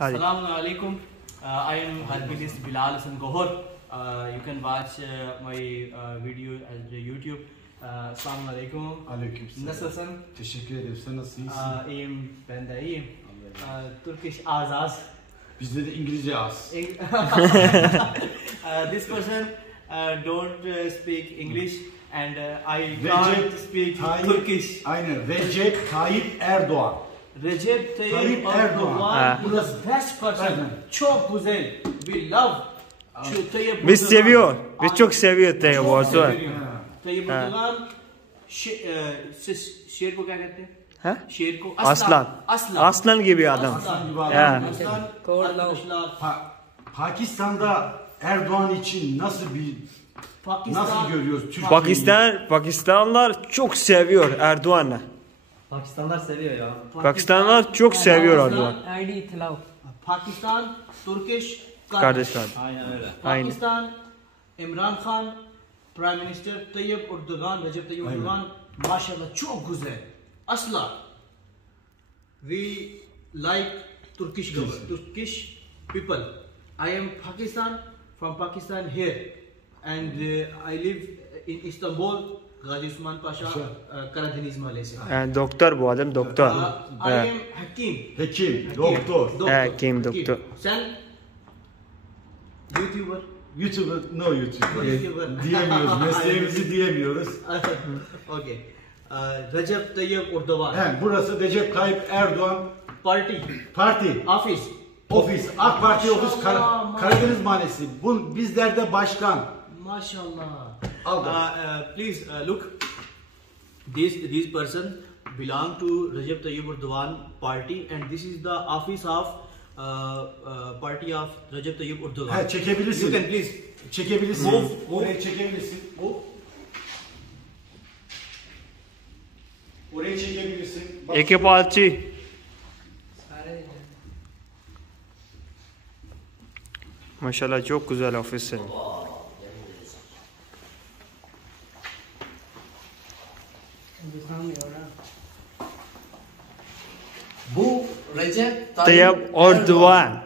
Assalamu alaikum. I am Harbilis Bilal Hassan Gohar. You can watch my video at YouTube. Assalamu alaikum. Aleykümselam. Nasılsın? Teşekkür ederim. Sen nasıl iyisin? İyiyim, ben de iyiyim. Turkish az. Bizde de İngilizce az. This person don't speak English and I can't speak Turkish. Aynen. Recep Tayyip Erdoğan. Recep Tayyip Erdoğan is the best person. Çok güzel. We love Tayyip. Biz seviyor. Biz çok seviyor Tayyip Erdoğan. Tayyip Erdoğan शेर को क्या कहते हैं? हाँ? शेर को aslan. Aslan gibi adam. Pakistan'da Erdoğan için nasıl görüyoruz? Pakistanlılar çok seviyor Erdoğan'ı. Pakistanlar seviyor ya. Pakistanlılar çok seviyor Erdoğan. Pakistan, Turkish Kardeşler. Aynen öyle. Pakistan, İmran Khan, Prime Minister Tayyip Erdoğan, Recep Tayyip Erdoğan, maşallah çok güzel. Asla. We like Turkish people. I am from Pakistan here, and I live in Istanbul, Gazi Osman Pasha, Karadeniz Mahallesi. Doktor bu adam, doktor. I am Hakim, doktor. Doktor. Sen YouTuber. No YouTuber. Diyemiyoruz. Mesleğimizi diyemiyoruz. Okay. Recep Tayyip Erdoğan. Burası Recep Tayyip Erdoğan Parti. Ofis. AK Parti ofis Karadeniz Mahallesi. Bizlerde başkan. Maşallah. Please look. This person belong to Recep Tayyip Erdoğan party, and this is the office of party of Recep Tayyip Erdoğan. Çekebilirsin. You can please. Çekebilirsin. Move. Oraya çekebilirsin. Oraya çekebilirsin. Ekip alçı. Maşallah çok güzel ofis. Bu Recep Tayyip Erdoğan.